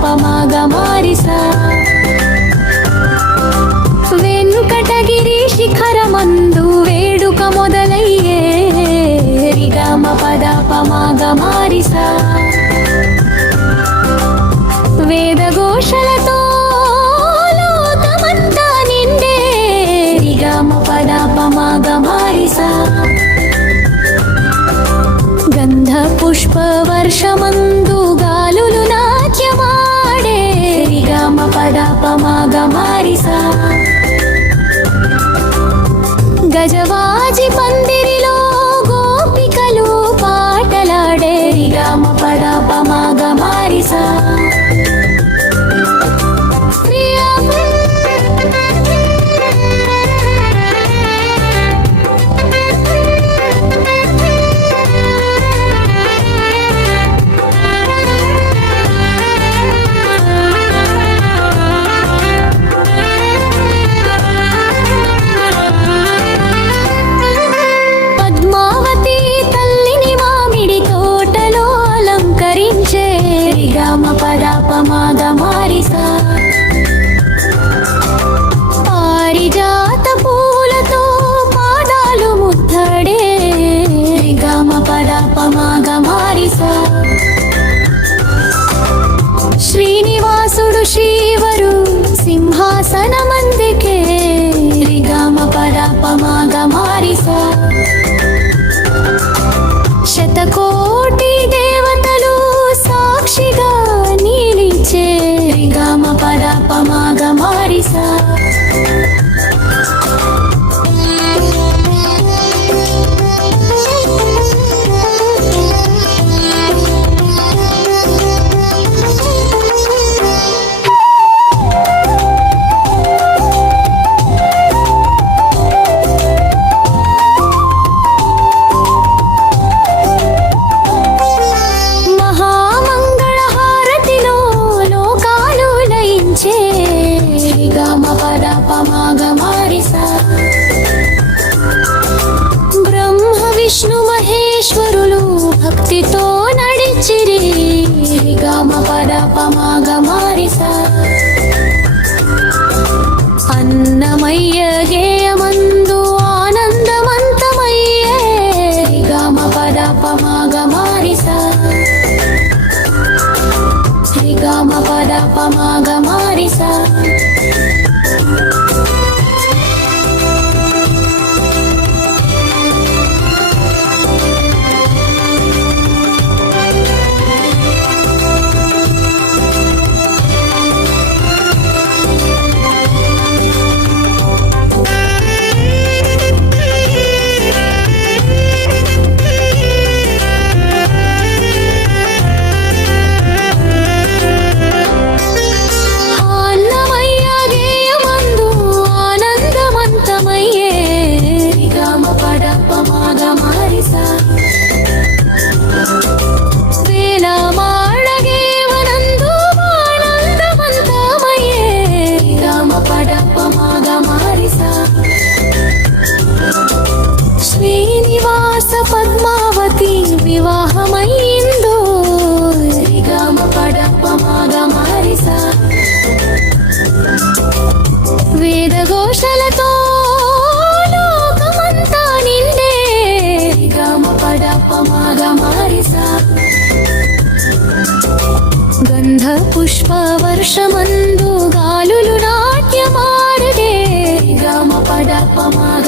పద పమాగ మారిసా వెంకటగిరి శిఖరమందు వేడుక మొదలయ్యే. రిగమ పద పమాగ మారిసా వేదఘోషలతో లోకమంతా నిండే. రిగమ పద మారిసా గంధ పుష్ప వర్షమంత గజవాజి పందిరిలో శ్రీనివాసుడు శ్రీవరు సింహాసనమందికే రిగమ పద పమాగ మారిసా శతకోటి దేవతలు సాక్షిగా నీలిచే రిగమ పద పమాగ మారిసా విష్ణు మహేశ్వరులు భక్తితో నడిచిరి రిగమ పద పమాగ మారిసా అన్నమయ్య గేయమందు ఆనందమంతమయ్యే రిగమ పద పమాగ మారిసా రిగమ పద పమాగ మారిసా గంధ పుష్ప వర్షమందు గాలులు నాట్యమాడదే రిగమ పద పమాగ